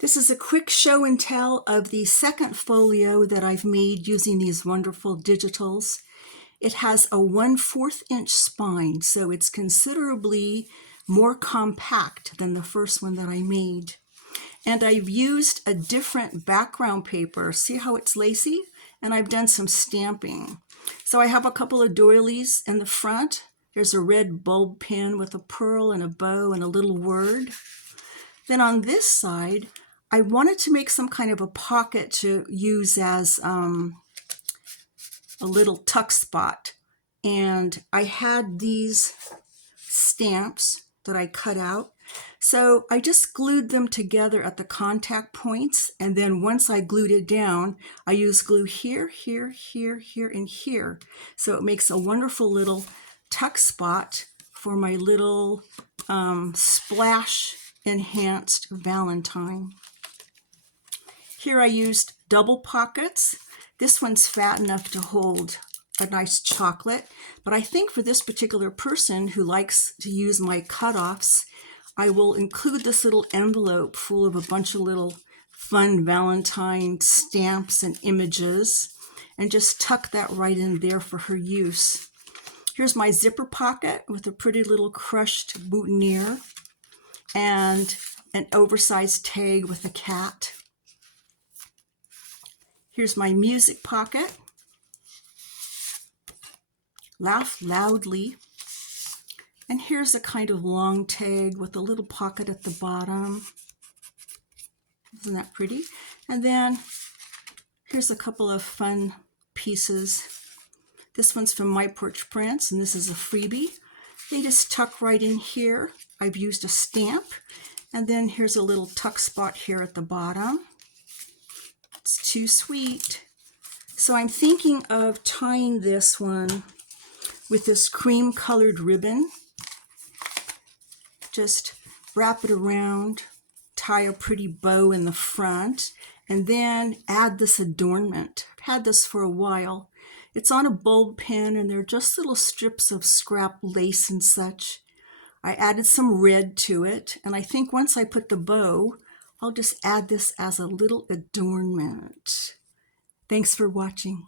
This is a quick show and tell of the second folio that I've made using these wonderful digitals. It has a 1/4 inch spine, so it's considerably more compact than the first one that I made. And I've used a different background paper. See how it's lacy? And I've done some stamping. So I have a couple of doilies in the front. There's a red bulb pin with a pearl and a bow and a little word. Then on this side, I wanted to make some kind of a pocket to use as a little tuck spot. And I had these stamps that I cut out. So I just glued them together at the contact points. And then once I glued it down, I used glue here, here, here, here, and here. So it makes a wonderful little tuck spot for my little splash enhanced Valentine. Here I used double pockets. This one's fat enough to hold a nice chocolate, but I think for this particular person who likes to use my cutoffs, I will include this little envelope full of a bunch of little fun Valentine stamps and images, and just tuck that right in there for her use. Here's my zipper pocket with a pretty little crushed boutonniere and an oversized tag with a cat. Here's my music pocket. Laugh loudly. And here's a kind of long tag with a little pocket at the bottom. Isn't that pretty? And then here's a couple of fun pieces. This one's from My Porch Prints, and this is a freebie. They just tuck right in here. I've used a stamp. And then here's a little tuck spot here at the bottom. It's too sweet. So I'm thinking of tying this one with this cream colored ribbon. Just wrap it around, tie a pretty bow in the front, and then add this adornment. I've had this for a while. It's on a bulb pin, and they're just little strips of scrap lace and such. I added some red to it, and I think once I put the bow, I'll just add this as a little adornment. Thanks for watching.